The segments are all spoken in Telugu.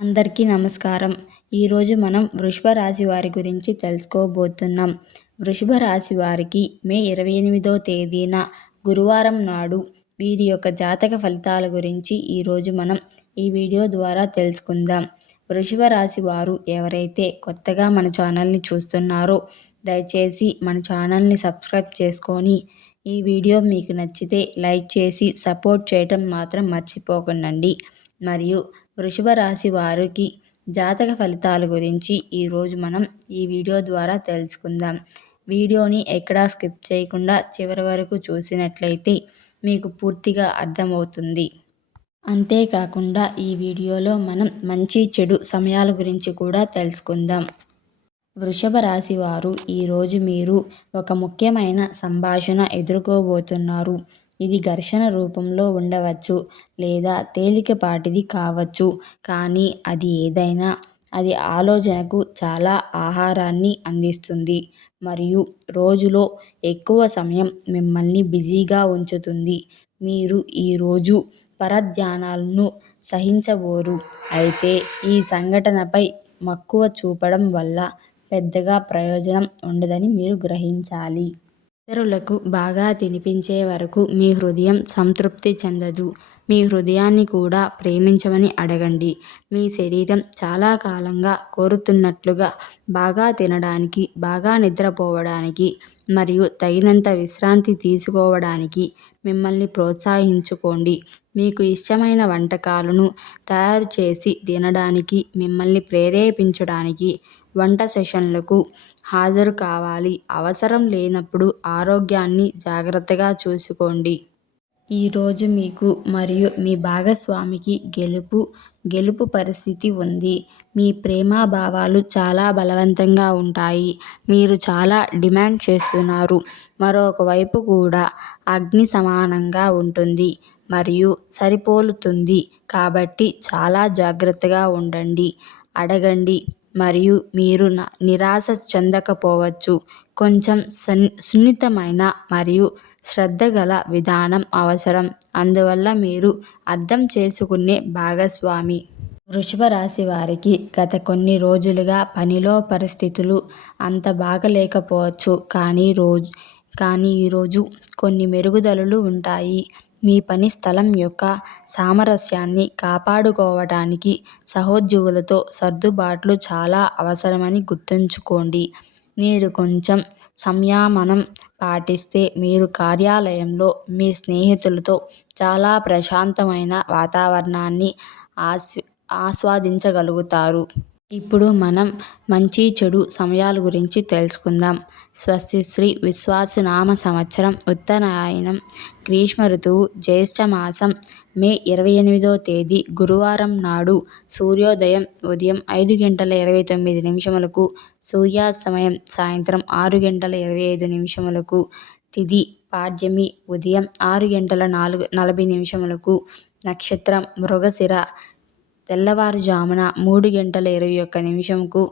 అందరికీ నమస్కారం. ఈరోజు మనం వృషభ రాశి వారి గురించి తెలుసుకోబోతున్నాం. వృషభ రాశి వారికి మే 28వ తేదీన గురువారం నాడు వీరి యొక్క జాతక ఫలితాల గురించి ఈరోజు మనం ఈ వీడియో ద్వారా తెలుసుకుందాం. వృషభ రాశి వారు ఎవరైతే కొత్తగా మన ఛానల్ని చూస్తున్నారో దయచేసి మన ఛానల్ని సబ్స్క్రైబ్ చేసుకొని ఈ వీడియో మీకు నచ్చితే లైక్ చేసి సపోర్ట్ చేయటం మాత్రం మర్చిపోకండి. మరియు వృషభ రాశి వారికి జాతక ఫలితాల గురించి ఈరోజు మనం ఈ వీడియో ద్వారా తెలుసుకుందాం. వీడియోని ఎక్కడా స్కిప్ చేయకుండా చివరి వరకు చూసినట్లయితే మీకు పూర్తిగా అర్థమవుతుంది. అంతేకాకుండా ఈ వీడియోలో మనం మంచి చెడు సమయాల గురించి కూడా తెలుసుకుందాం. వృషభ రాశి వారు ఈరోజు మీరు ఒక ముఖ్యమైన సంభాషణ ఎదుర్కోబోతున్నారు. ఇది ఘర్షణ రూపంలో ఉండవచ్చు లేదా తేలికపాటిది కావచ్చు. కానీ అది ఏదైనా అది ఆలోచనకు చాలా ఆహారాన్ని అందిస్తుంది మరియు రోజులో ఎక్కువ సమయం మిమ్మల్ని బిజీగా ఉంచుతుంది. మీరు ఈరోజు పరధ్యానాలను సహించబోరు. అయితే ఈ సంఘటనపై మక్కువ చూపడం వల్ల పెద్దగా ప్రయోజనం ఉండదని మీరు గ్రహించాలి. ఇతరులకు బాగా తినిపించే వరకు మీ హృదయం సంతృప్తి చెందదు. మీ హృదయాన్ని కూడా ప్రేమించమని అడగండి. మీ శరీరం చాలా కాలంగా కోరుతున్నట్లుగా బాగా తినడానికి, బాగా నిద్రపోవడానికి మరియు తగినంత విశ్రాంతి తీసుకోవడానికి మిమ్మల్ని ప్రోత్సహించుకోండి. మీకు ఇష్టమైన వంటకాలను తయారు చేసి తినడానికి మిమ్మల్ని ప్రేరేపించడానికి వంట సెషన్లకు హాజరు కావాలి. అవసరం లేనప్పుడు ఆరోగ్యాన్ని జాగ్రత్తగా చూసుకోండి. ఈరోజు మీకు మరియు మీ భాగస్వామికి గెలుపు పరిస్థితి ఉంది. మీ ప్రేమాభావాలు చాలా బలవంతంగా ఉంటాయి. మీరు చాలా డిమాండ్ చేస్తున్నారు. మరొక వైపు కూడా అగ్ని సమానంగా ఉంటుంది మరియు సరిపోలుతుంది. కాబట్టి చాలా జాగ్రత్తగా ఉండండి. అడగండి మరియు మీరు నిరాశ చెందకపోవచ్చు. కొంచెం సున్నితమైన మరియు శ్రద్ధ గల విధానం అవసరం. అందువల్ల మీరు అర్థం చేసుకునే భాగస్వామి. వృషభ రాశి వారికి గత కొన్ని రోజులుగా పనిలో పరిస్థితులు అంత బాగలేకపోవచ్చు. కానీ ఈరోజు కొన్ని మెరుగుదలలు ఉంటాయి. మీ పని స్థలం యొక్క సామరస్యాన్ని కాపాడుకోవడానికి సహోద్యోగులతో సర్దుబాట్లు చాలా అవసరమని గుర్తుంచుకోండి. మీరు కొంచెం సంయమనం పాటిస్తే మీరు కార్యాలయంలో మీ స్నేహితులతో చాలా ప్రశాంతమైన వాతావరణాన్ని ఆస్వాదించగలుగుతారు. ఇప్పుడు మనం మంచి చెడు సమయాల గురించి తెలుసుకుందాం. స్వస్తిశ్రీ విశ్వావసునామ సంవత్సరం ఉత్తరాయణం గ్రీష్మ ఋతువు జ్యేష్ఠమాసం మే 28వ తేదీ గురువారం నాడు సూర్యోదయం ఉదయం 5:29 సూర్యాస్తమయం సాయంత్రం 6:25 తిథి పాడ్యమి ఉదయం 6:40 నక్షత్రం మృగశిర తెల్లవారుజామున 3:21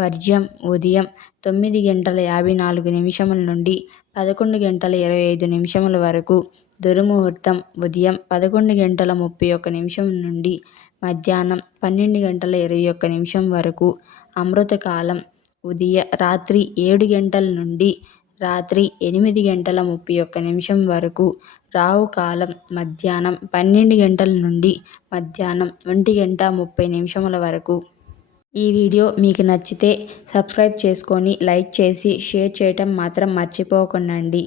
వర్జ్యం ఉదయం 9:54 నుండి 11:25 వరకు దుర్ముహూర్తం ఉదయం 11:31 నుండి మధ్యాహ్నం 12:21 వరకు అమృతకాలం రాత్రి 7 గంటల నుండి రాత్రి 8:31 వరకు రాహుకాలం మధ్యాహ్నం 12 గంటల నుండి మధ్యాహ్నం 1:30 వరకు. ఈ వీడియో మీకు నచ్చితే సబ్స్క్రైబ్ చేసుకొని లైక్ చేసి షేర్ చేయటం మాత్రం మర్చిపోకండి.